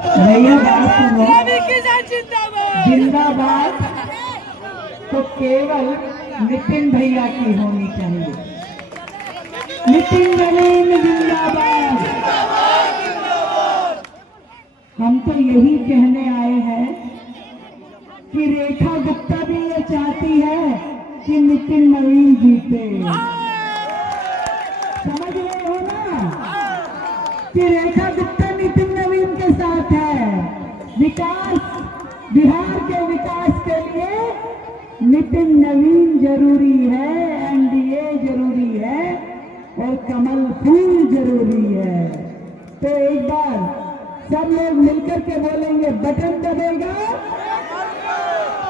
भैया बात सुनो, जिंदाबाद तो केवल नितिन भैया की होनी चाहिए। नितिन नवीन जिंदाबाद। हम तो यही कहने आए हैं कि रेखा गुप्ता भी ये चाहती है कि नितिन नवीन जीते। समझ रहे हो ना कि रेखा गुप्ता नितिन नवीन के साथ है। विकास, बिहार के विकास के लिए नितिन नवीन जरूरी है, एनडीए जरूरी है और कमल फूल जरूरी है। तो एक बार सब लोग मिलकर के बोलेंगे, बटन दबेगा,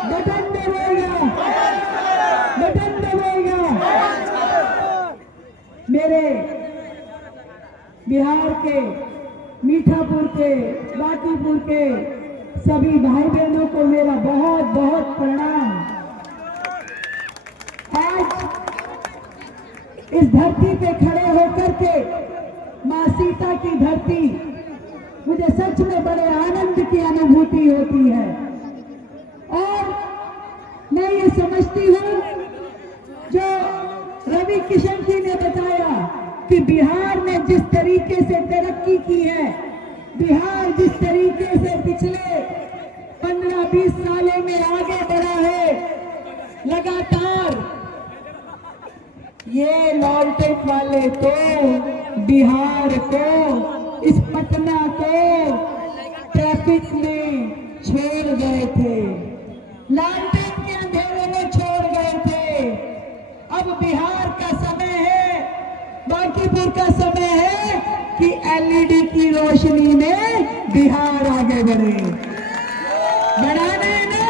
बटन दबेगा, बटन दबेगा। मेरे बिहार के मीठापुर के, बांकीपुर के सभी भाई बहनों को मेरा बहुत बहुत प्रणाम। आज इस धरती पे खड़े होकर के मां सीता की धरती, मुझे सच में बड़े आनंद की अनुभूति होती है। और मैं ये समझती हूँ जो रवि किशन जी ने बताया कि बिहार ने जिस तरीके से तरक्की की है, बिहार जिस तरीके से पिछले 15-20 सालों में आगे बढ़ा है लगातार, ये लॉलटेन वाले तो बिहार को, इस पटना को ट्रैफिक में छोड़ गए थे, लॉलटेन के अंधेरे में छोड़ गए थे। अब बिहार का समय है, बांकीपुर का समय है कि एलईडी की रोशनी में बिहार आगे बढ़े। बढ़ाना है ना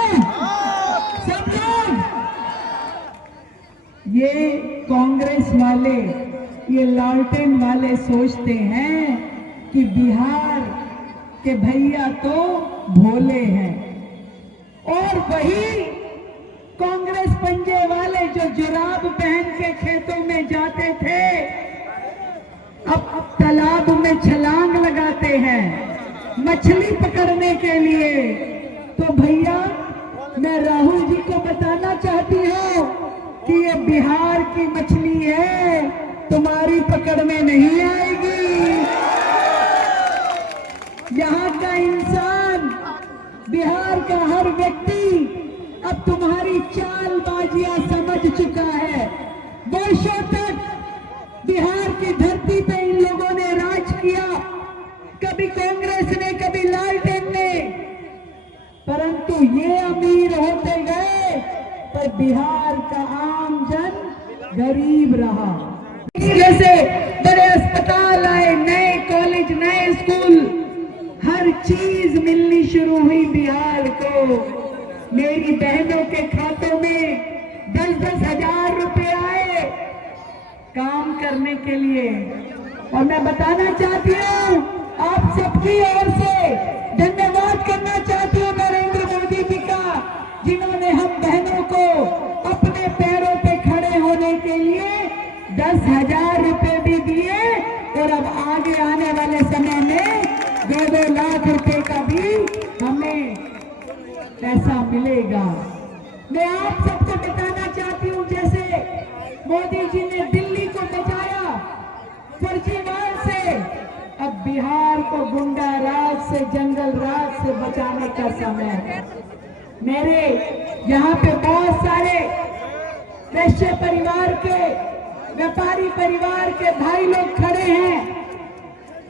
सब लोग। ये कांग्रेस वाले, ये लालटेन वाले सोचते हैं कि बिहार के भैया तो भोले हैं, और वही कांग्रेस पंजे वाले जो जुराब पहन के खेतों में जाते थे, अब तालाब में छलांग लगाते हैं मछली पकड़ने के लिए। तो भैया, मैं राहुल जी को बताना चाहती हूँ कि ये बिहार की मछली है, तुम्हारी पकड़ में नहीं आएगी। यहाँ का इंसान, बिहार का हर व्यक्ति अब तुम्हारी चालबाजियां समझ चुका है। वर्षों तक बिहार की धरती पे इन लोगों ने राज किया, कभी कांग्रेस ने, कभी लालटेन ने, परंतु ये अमीर होते गए पर बिहार का आम जन गरीब रहा। जैसे बड़े अस्पताल आए, नए कॉलेज, नए स्कूल, हर चीज मिलनी शुरू हुई बिहार को। मेरी बहनों के खातों में 10-10 हजार रुपए आए काम करने के लिए। और मैं बताना चाहती हूँ, आप सबकी ओर से धन्यवाद करना चाहती हूँ नरेंद्र मोदी जी का, जिन्होंने हम बहनों को अपने पैरों पे खड़े होने के लिए 10,000 रुपए भी दिए, और अब आगे आने वाले समय में 2-2 लाख रुपए का भी हमें पैसा मिलेगा। मैं आप सबको बताना चाहती हूँ, जैसे मोदी जी ने दिल्ली को बचाया फर्जीवाड़ से, अब बिहार को गुंडा राज से, जंगल राज से बचाने का समय है। मेरे यहाँ पे बहुत सारे वैश्य परिवार के, व्यापारी परिवार के भाई लोग खड़े हैं।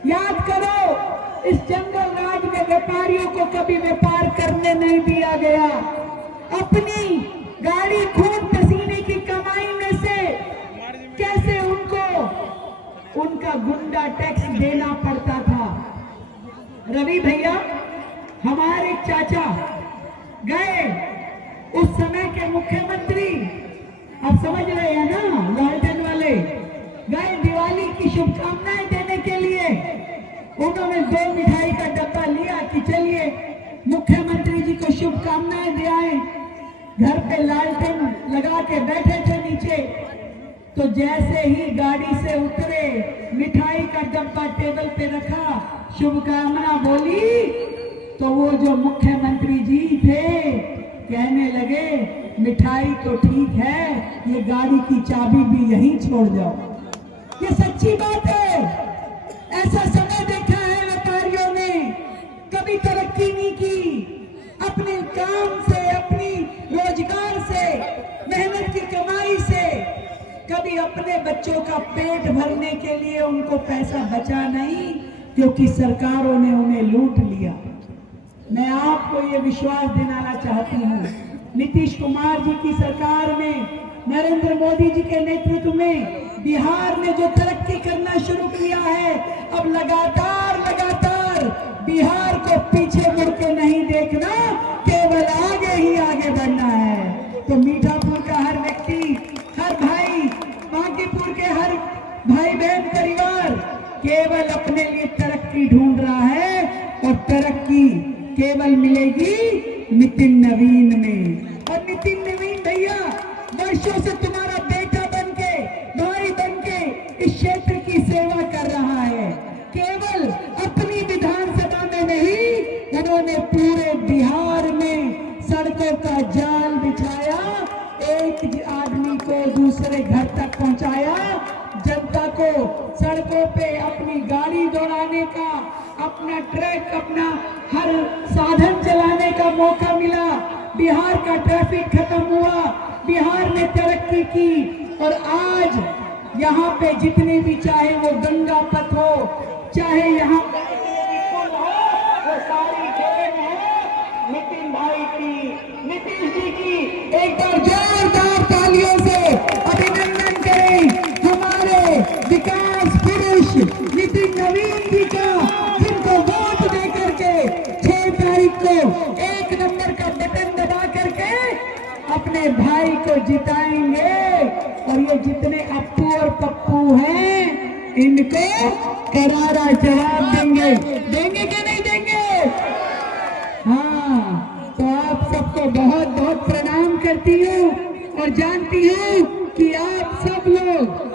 याद करो, इस जंगल राज में व्यापारियों को कभी व्यापार करने नहीं दिया गया। अपनी गाड़ी खून पसीने की कमाई में से कैसे उनको उनका गुंडा टैक्स देना पड़ता था। रवि भैया, हमारे चाचा गए, उस समय के मुख्यमंत्री, आप समझ रहे हैं ना, लालटेन वाले गए दिवाली की शुभकामनाएं देने के लिए। उन्होंने 2 मिठाई का डब्बा लिया कि चलिए मुख्यमंत्री जी को शुभकामनाएं दे आए। घर पे लालटेन लगा के बैठे थे नीचे, तो जैसे ही गाड़ी से उतरे, मिठाई का डब्बा टेबल पे रखा, शुभकामना बोली तो वो जो मुख्यमंत्री जी थे कहने लगे मिठाई तो ठीक है, ये गाड़ी की चाबी भी यहीं छोड़ जाओ। ये सच्ची बात है। ऐसा समय देखा है व्यापारियों ने, कभी तरक्की नहीं की। अपने काम से, अपनी रोजगार से, मेहनत की कमाई से कभी अपने बच्चों का पेट भरने के लिए उनको पैसा बचा नहीं, क्योंकि सरकारों ने उन्हें लूट लिया। मैं आपको ये विश्वास दिलाना चाहती हूँ, नीतीश कुमार जी की सरकार में, नरेंद्र मोदी जी के नेतृत्व में बिहार ने जो तरक्की करना शुरू किया है, अब लगातार बिहार को पीछे मुड़ के नहीं देखना, केवल आगे ही आगे बढ़ना है। तो मीठापुर का हर व्यक्ति, हर भाई, बांकीपुर के हर भाई बहन परिवार केवल अपने लिए तरक्की ढूंढ रहा है, और तरक्की केवल मिलेगी नितिन नवीन में। और नितिन नवीन भैया वर्षों से तुम्हारा बेटा बनके, भाई बनके इस क्षेत्र की सेवा कर रहा है। केवल अपनी विधानसभा में नहीं, उन्होंने पूरे बिहार में सड़कों का जाल बिछाया, एक आदमी को दूसरे घर तक पहुंचाया, जनता को सड़कों पे अपनी गाड़ी दौड़ाने का, अपना ट्रक, अपना हर साधन चलाने का मौका मिला। बिहार का ट्रैफिक खत्म हुआ, बिहार ने तरक्की की। और आज यहाँ पे जितने भी, चाहे वो गंगा पथ हो, चाहे यहाँ पुल हो, वो सारी देन है नितिन भाई की, नीतीश जी की। एक बार जोरदार तालियों से अभिनंदन करें हमारे विकास पुरुष नितिन नवीन जी का, जिनको वोट दे करके 6 तारीख को 1 नंबर का बटन दबा करके अपने भाई को जिताएंगे। और ये जितने अप्पू और पप्पू हैं, इनको करारा जवाब देंगे। देंगे कि नहीं देंगे? हाँ, तो आप सबको बहुत बहुत प्रणाम करती हूँ और जानती हूँ कि आप सब लोग